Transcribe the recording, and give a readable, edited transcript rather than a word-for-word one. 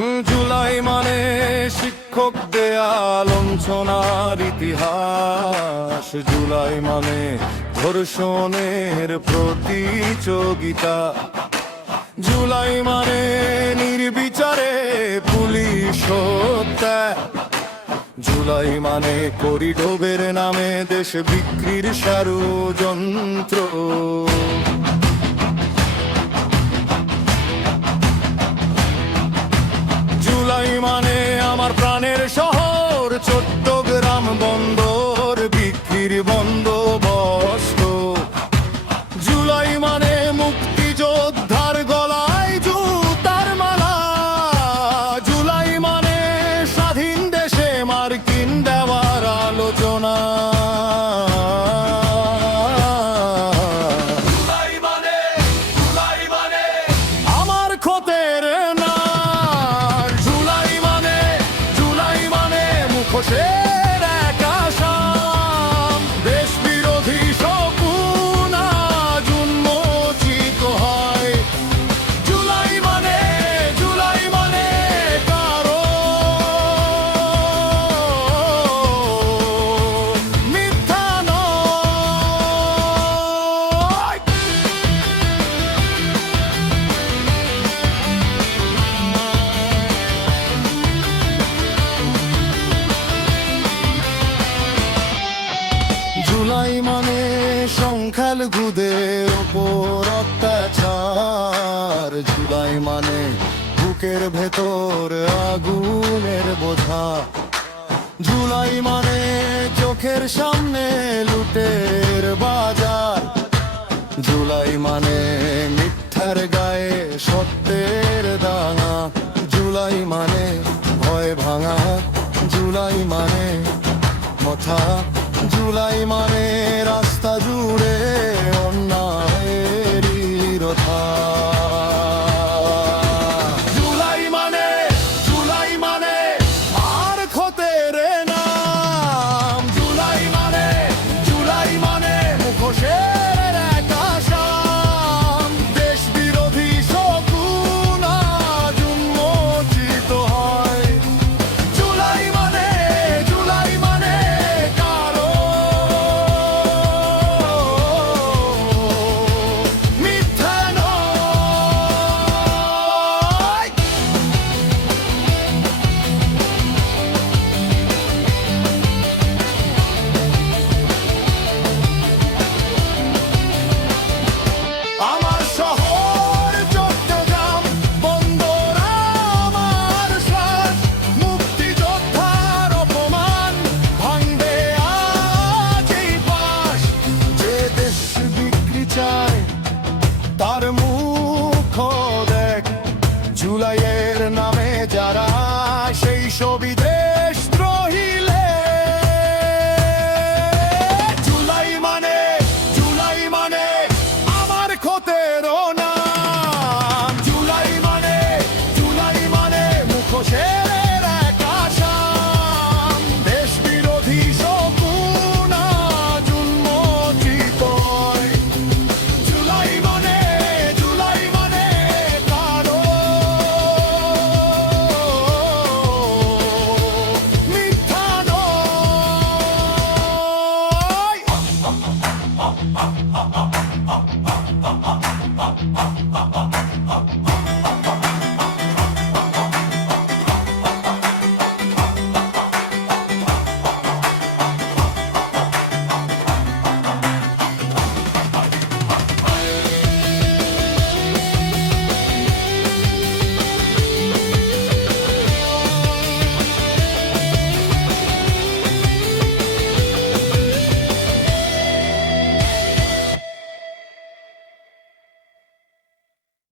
জুলাই মানে শিক্ষক দেয়া লাঞ্ছনার ইতিহাস। জুলাই মানে ধর্ষণের প্রতিযোগিতা। জুলাই মানে নির্বিচারে পুলিশ হত্যা। জুলাই মানে করিডোরের নামে দেশ বিক্রির ষড়যন্ত্র। জুলাই মানে আমার প্রাণের শহর চট্টগ্রাম বন্দর বিক্রির বন্দোবস্ত। জুলাই মানে মুক্তিযোদ্ধার গলায় জুতার মালা। জুলাই মানে স্বাধীন দেশে মার্কিন দেওয়ার আলোচনা। জুলাই মানে আমার ক্ষতের না। জুলাই মানে মুখোশের এক আসাম। দেশ বিরোধী শকুন আজ উন্মোচিত হয়। জুলাই মানে কারো মিথ্যা নয়। জুলাই মানে সংখ্যালঘুদের ওপর অত্যাচার। জুলাই মানে বুকের ভেতর আগুনের বোঝা। জুলাই মানে চোখের সামনে লুটের বাজার। জুলাই মানে মিথ্যার গায়ে সত্যের দানা। জুলাই মানে ভয় ভাঙা। জুলাই মানে কথা। জুলাই মানে রাস্তা জুড়ে অন্যায়েরই রথা। জুলাই মানে আর ক্ষতের নাম। জুলাই মানে মুখোশের এক আসাম। দেশ বিরোধী শকুন আজ উন্মোচিত হয়। জুলাই মানে কারো মিথ্যা নয়। আমার শহর চট্টগ্রাম বন্দর আমার শ্বাস। মুক্তিযোদ্ধার অপমান ভাঙবে আজ এই পাশ। যে দেশ বিক্রি চায় তার মুখ দেখ। জুলাইয়ে